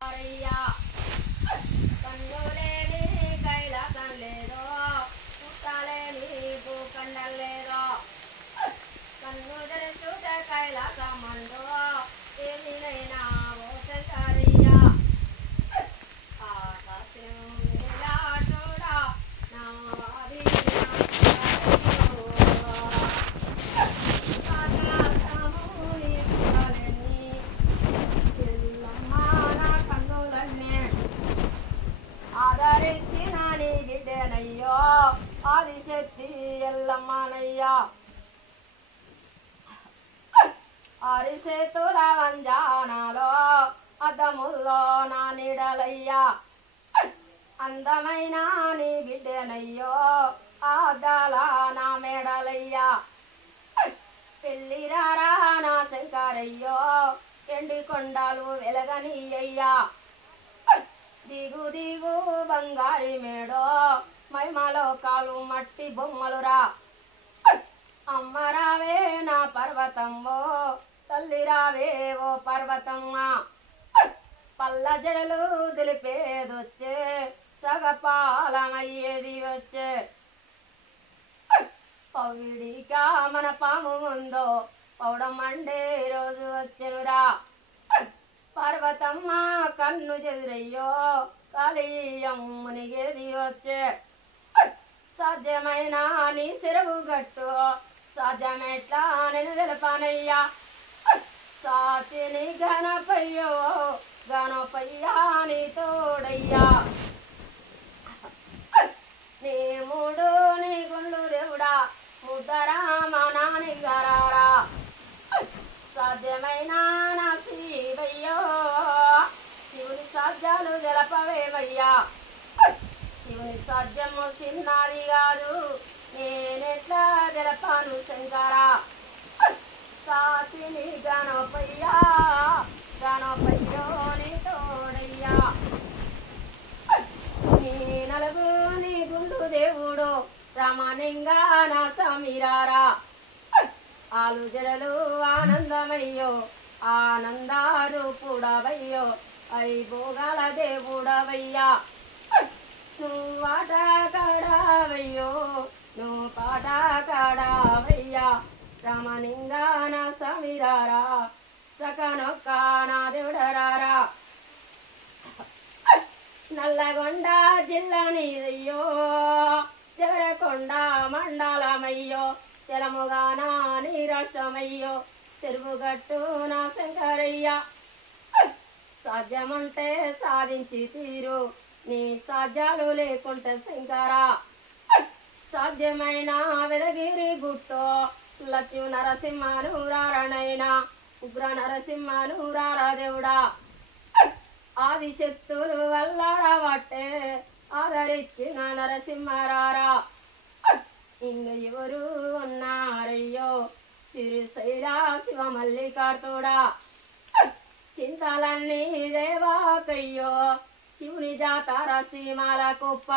అరయ్యా కన్నులేని కైలాసం లేదో పుట్టలేని భూఖండం లేదో కన్ను తెరుచుట కైలాసమందో ఏమినైనా ఓ శంకరయ్యా ఆకాశం నీలా చూడ నా వారి ఆదరించిన నీ బిడ్డనయ్యో ఆదిశక్తి ఎల్లమ్మనయ్యా అరిసేతుల వంజానాలో అద్దముల్లో నా నీడలయ్యా అందమైన నీ బిడ్డనయ్యో ఆదాల నా మేడలయ్యా పెళ్ళిరారా నా శంకరయ్యో ఎండి కొండలు వెలగనీయ్యా దిగు దిగు బంగారి మేడో మైమలోకాలు మట్టి బొమ్మలురా అమ్మ రావే నా పర్వతమ్మో తల్లి రావే ఓ పర్వతమ్మ పల్ల జడలు దులిపేదొచ్చే సగపాలమయ్యేది వచ్చే పౌడికా మన పాము ముందో పౌడమండే రోజు వచ్చెనురా పర్వతమ్మ కన్ను చెదిరయ్యో కాళీయం మునిగేది వచ్చే సాధ్యమైన నీ చెరువు గట్టు సాధ్యమెట్లా నేను తెలపనయ్యా సాచిని గణపయ్యో గణపయ్యా నీ తోడయ్యా నీ మూడు నీ గుండు దేవుడా ముద్దరామ నాని గరారా సాధ్యమైన నా శివయ్యో శివుని సాధ్యాలు తెలపవేవయ్యా శివుని సాధ్యము చిన్నది కాదు నేనెట్లా తెలపాను శంకరా సాచిని గణపయ్యా గణపయ్యో నీ తోడయ్యా నీ నలుగు నీ గుండు దేవుడు రమణింగా నా సమీరారా ఆలు జడలు ఆనందమయ్యో ఆనందారూపుడవయ్యో అయి భోగాల దేవుడవయ్యా నువ్వు ఆట కాడవయ్యో నువ్వు పాట కాడవయ్యా రమణింగా నా సమీరారా సకనొక్క నా దేవుడరారా నల్లగొండ జిల్లా నీదయ్యో జగరకొండ మండలమయ్యో తెలముగాన నీ రాష్ట్రమయ్యో చెరువుగట్టు నా శంకరయ్య సాధ్యమంటే సాధించి తీరు నీ సాధ్యాలు లేకుంటే శంకరా సాధ్యమైన వెదగిరి గుట్టో లక్ష్మీ నరసింహను రారణైనా ఉగ్ర నరసింహను రారా దేవుడా ఆదిశక్తులు వల్లాడబట్టే ఆదరించిన నరసింహరారా ఇంగ ఎవరు ఉన్నారయ్యో సిరిశైల శివ మల్లికార్తుడా చింతలన్నీ దేవాకయ్యో శివుని జాతర సీమాల కుప్ప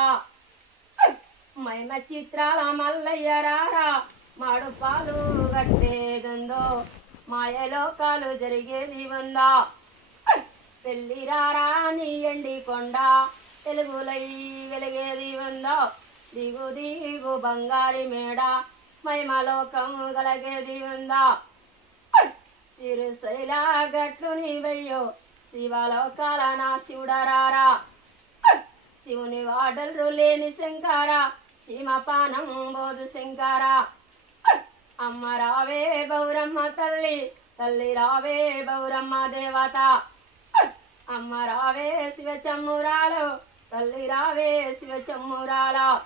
మైమ చిత్రాల మల్లయ్యరారా మాడుపాలు గట్టేదుందో మాయలోకాలు జరిగేది ఉందా పెళ్ళిరారా నీ ఎండి కొండ తెలుగులై వెలిగేది ఉందో దిగు దిగు బంగారి మేడ మైమలోకము గలగేది ఉందా సిరిశైల గట్లు నీవయ్యో శివలోకాల నా శివుడరారా శివుని వాడలు లేని శంకర సీమపానం బోధు శంకర అమ్మ రావే బౌరమ్మ తల్లి తల్లి రావే బౌరమ్మ దేవత అమ్మ రావే శివచమ్మురాలు తల్లి రావే శివచమ్మురాల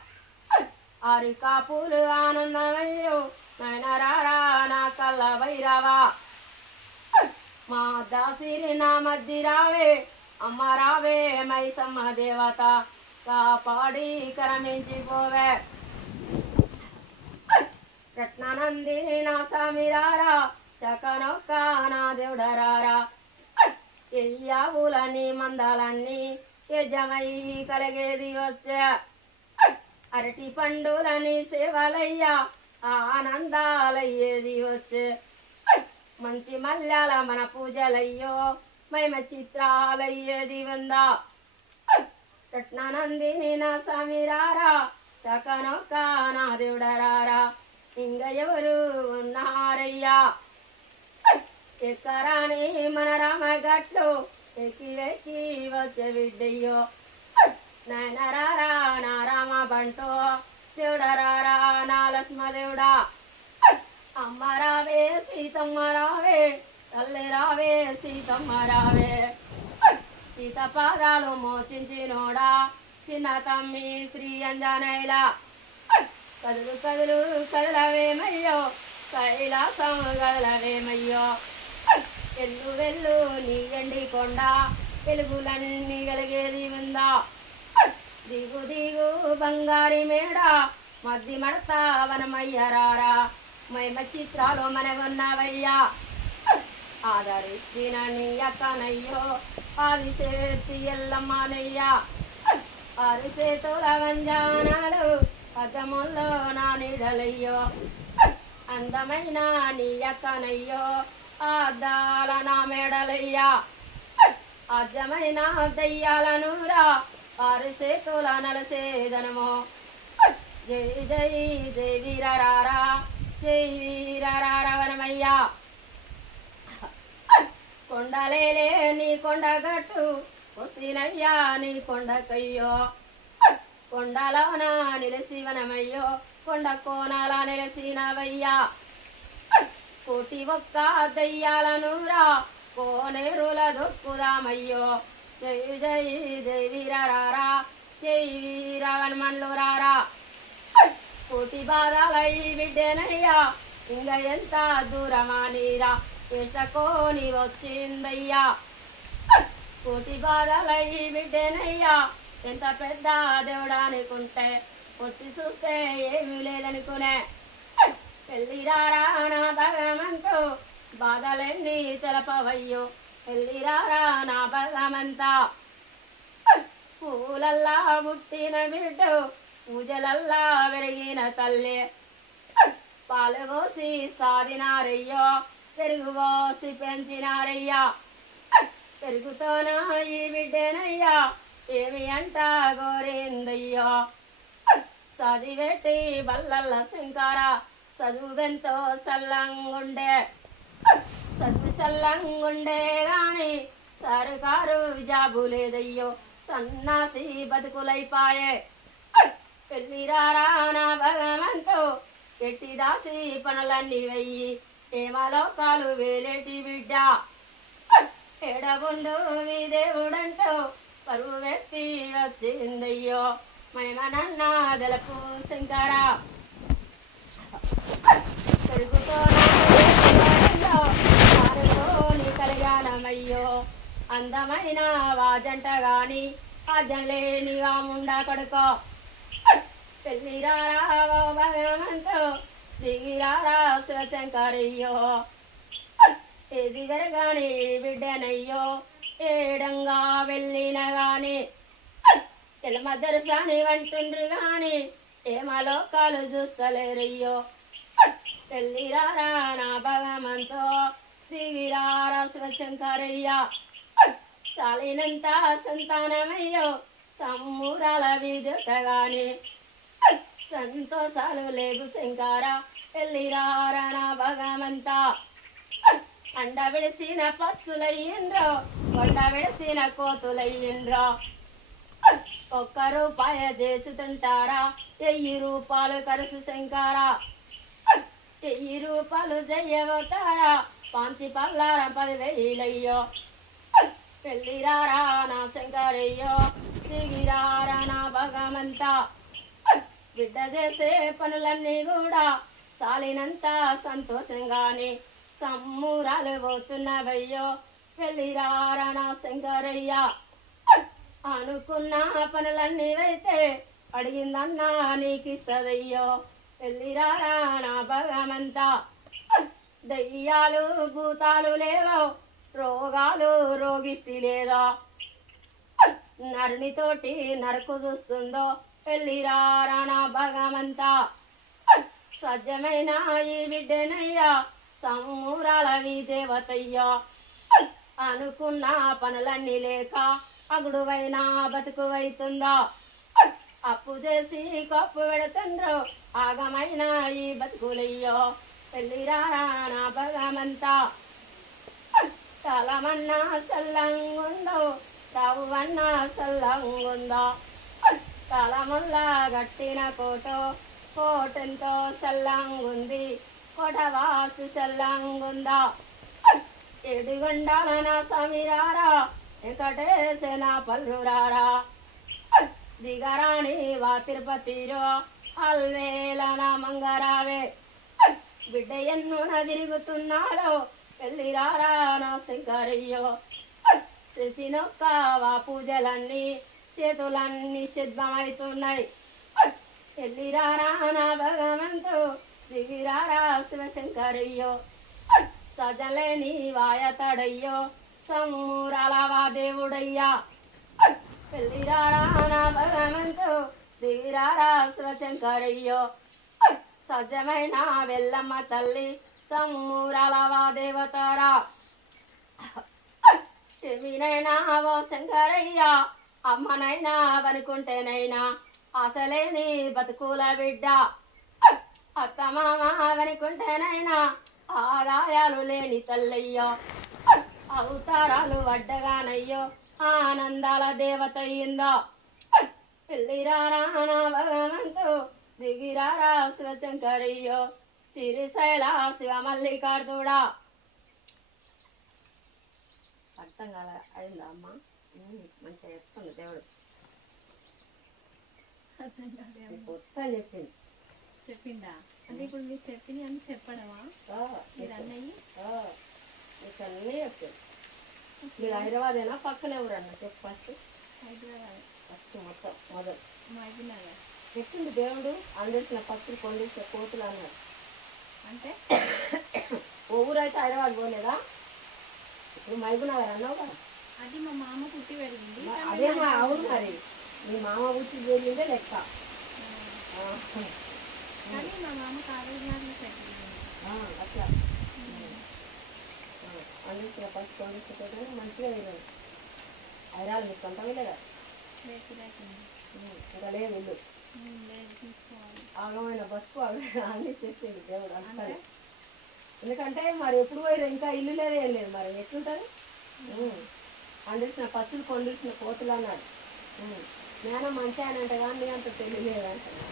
అరికాపులు ఆనందమయ్యో నయనరారా నా కళ్ళ భైరవా మా దాసిరి నా మధ్య రావే అమ్మ రావే మైసమ్మ దేవత కాపాడి కరమించిపోవే రత్నానంది నా సమీరారా చకనొక్క నా దేవుడరారా ఎయ్యావులని మందాలన్నీ యజమై కలిగేది వచ్చే అరటి పండులని సేవలయ్యా ఆనందాలయ్యేది వచ్చే మంచి మల్యాల మన పూజలయ్యో మహిమ చిత్రాలయ్యేది వందా రత్నానందిని నా సమీరారా చకనొక్క నా దేవుడరారా ఇంక ఎవరు ఉన్నారయ్యా ఎక్కరాని మన రామగట్లు ఎక్కి వెక్కి వచ్చే బిడ్డయ్యో నాయనరారా నా రామ బంటో దేవుడరారా నా లక్ష్మదేవుడా అమ్మ రావే సీతమ్మ రావే తల్లి రావే సీతమ్మ రావే సీత పాదాలు మోచించినోడా చిన్న తమ్మి శ్రీ అంజనేయుల కదులు కదులు కదలవేమయ్యో కైలాసం కదలవేమయ్యో వెళ్ళు వెళ్ళు నీ ఎండి కొండ వెలుగులన్నీ వెలిగేది ఉందా దిగు దిగు బంగారి మేడ మధ్య మడత వనమయ్యరారా మహిమ చిత్రాలు మనగున్నవయ్యా ఆదరిచ్చిన నీ అక్కనయ్యో ఆదిశేతి ఎల్లమ్మనయ్యా అరిసేతుల వంజానాలు పదముల్లో నా నీడలయ్యో అందమైన నీ అక్కనయ్యో అద్దాల నా మేడలయ్యా అద్దమైన దయ్యాలనురా అరిసేతుల నలసేదనము జై జై జై వీరరారా జై వీరరార వనమయ్యా కొండలేలే నీ కొండగట్టు వసినయ్యా నీ కొండకయ్యో కొండలోన నిలసి వనమయ్యో కొండ కోనాల నిలసినవయ్యా కోటి ఒక్క దయ్యాలనురా కోనేరుల దొక్కుదామయ్యో జై జై జై వీరరారా జై వీరవన్మన్లు రారా కోటి బాధలై బిడ్డేనయ్యా ఇంక ఎంత దూరమా నీరా ఎసకోని వచ్చిందయ్యా కోటి బాధలై బిడ్డేనయ్యా ఎంత పెద్ద దేవుడానుకుంటే వచ్చి చూస్తే ఏమీ లేదనుకునే పెళ్ళిరారా నా భగవంతు బాధలన్నీ తెలపవయ్యో పెళ్ళిరారా నా భగవంతా పూలల్లా పుట్టిన బిడ్డు పూజలల్లా పెరిగిన తల్లి పాలు పోసి సాదినారయ్యో పెరుగు పోసి పెంచినారయ్యా పెరుగుతోనా ఈ బిడ్డేనయ్యా ఏమి అంట గోరిందయ్యో చదివెట్టి బల్లల్ల శంకర చదువుబెంతో సల్లంగుండే చదువు సల్లంగుండే గాని సర్కారు జాబు లేదయ్యో సన్నాసి బతుకులైపాయే పెళ్ళిరారా నా భగవంతు ఎట్టి దాసి పనులన్నీ వెయ్యి ఏమలోకాలు వేలేటి బిడ్డ ఎడబుండు మీ దేవుడంటూ పరువు వ్యక్తి వచ్చిందయ్యో మహిమనన్న దలకు శంకర పెరుగుతోని కళ్యాణమయ్యో అందమైన వాజంట గాని ఆ జంలేని వాముండా కొడుకో పెళ్ళిరారా భగవంతు దిగిరారా శివశంకరయ్యో ఏది వెరగాని బిడ్డనయ్యో ఏడంగా వెళ్ళిన గాని తెలమ దర్శని వంటుండ్రు గాని ఏమలోకాలు చూస్తలేరయ్యో పెళ్ళిరారా నా భగవంతో దిగిరారా శివశంకరయ్యా సాలినంత సంతానమయ్యో సమ్మూరాల విద్యుత గాని సంతోషాలు లేవు శంకర పెళ్ళిరారా నా భగవంతా అండ విడిసిన పచ్చులయ్యిండ్రో కొండ విడిసిన కోతులయ్యిండ్రో ఒక్క రూపాయ చేసుతుంటారా 1000 రూపాయలు కరుసు శంకర 1000 రూపాయలు చెయ్యబోతారా పాంచి పల్లారం 10,000 పెళ్ళిరారా నా శంకరయ్యో దిగిరారా నా భగవంతా బిడ్డ చేసే పనులన్నీ కూడా సాలినంత సంతోషంగానే సమ్మూరాలు పోతున్నవయ్యో పెళ్ళిరారా నా శంకరయ్యా అనుకున్న పనులన్నీ అయితే అడిగిందన్నా నీకిస్తదయ్యో పెళ్ళిరారా నా భగవంతా దయ్యాలు భూతాలు లేవో రోగాలు రోగిష్టి లేదో నరునితోటి నరకు చూస్తుందో పెళ్ళిరారా నా భగవంతా సజ్జమైన ఈ బిడ్డనయ్యా సమ్మూరాల దేవతయ్యా అనుకున్న పనులన్నీ లేక అగుడువైనా బతుకువైతుందా అప్పు చేసి కప్పు పెడుతుండ్రు ఆగమైన ఈ బతుకులయ్యో పెళ్ళిరారా నా భగమంతా తలమన్నా సల్లంగుందో తావువన్నా సల్లంగుందో తలముల్లా గట్టిన కోటెంతో సల్లంగుంది కొడవాసు సల్లంగుందా ఎడిగొండాల నా సమీరారా వెంకటేశన పల్లురారా దిగరాణి వా తిరుపతిరో అల్వేల నా మంగరావే బిడ్డ ఎన్నున తిరుగుతున్నారో పెళ్ళిరారా నా శంకరయ్యో చేసినొక్క వా పూజలన్నీ చేతులన్నీ సిద్ధమవుతున్నాయి పెళ్ళిరారా నా భగవంతు దిగిరారా శివశంకరయ్యో సజలేని వాయతడయ్యో సమ్మూరాల వా దేవుడయ్యా పెళ్ళిరారా నా భగవంతు దిగిరారా శివశంకరయ్యో సజ్జమైన వెల్లమ్మ తల్లి సమ్మూరాల వా దేవతారా చెవినైనా ఓ శంకరయ్యా అమ్మనైనా వనుకుంటేనైనా అసలేని బతుకుల బిడ్డ అత్త మామ వనుకుంటేనైనా ఆదాయాలు లేని తల్లయ్యో అవతారాలు అడ్డగానయ్యో ఆనందాల దేవత అయ్యిందో పెళ్ళిరారా నా భగవంతు దిగిరారా శివశంకరయ్యో శ్రీశైల శివ మల్లికార్జుడా అర్థం కాల అయిందా అమ్మ మంచిగా చెప్తుంది దేవుడు మొత్తం చెప్పింది చెప్పిందా అంటే ఇప్పుడు మీరు చెప్పిన అని చెప్పడమా మీరు అన్నయ్యి నీకు అన్నీ చెప్పింది మీరు హైదరాబాదేనా పక్కనే ఊరన్నా చెప్పు ఫస్ట్ హైదరాబాద్ ఫస్ట్ మొత్తం మొదలు మహబూబ్నగర్ చెప్పింది దేవుడు అందించిన పత్రులు కొండిసిన కోతులు అన్నాడు అంటే ఓ ఊరైతే హైదరాబాద్ పోలేదా ఇప్పుడు మహబూబ్నగర్ అన్నావు కదా అది మా మామ పుట్టి పెరిగింది అదే మా అవును మరి మీ మామ పుట్టి పెరిగిందే లెక్క కానీ మా మామ కాలేజీలో పెట్టింది అట్లా అందించిన ఫస్ట్ కొండిసిన మంచిగా వెళ్ళాను హైదరాబాద్ మీకు సొంతం లేదా ఇంకా లేదు ఇల్లు లేదు తీసుకోవాలి ఆగమైన బస్సు అన్నీ చెప్పింది దేవుడు అంటారు ఎందుకంటే మరి ఎప్పుడు పోయినా ఇంకా ఇల్లు లేదు ఏం లేదు మరి ఎట్లుంటుంది అందించిన పచ్చులు కొండిసిన కోతులు అన్నాడు నేను మంచి ఆయన అంటే కానీ అంత తెలియలేదు అంటున్నా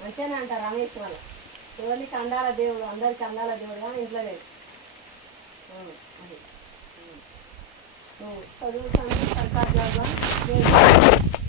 మంచిగానే అంటారు రమేష్ వాళ్ళ ఎవరికి అందాల దేవుడు అందరికి అందాల దేవుడు కానీ ఇంట్లో లేదు అది నువ్వు చదువుతాను సర్కార్ జాబ్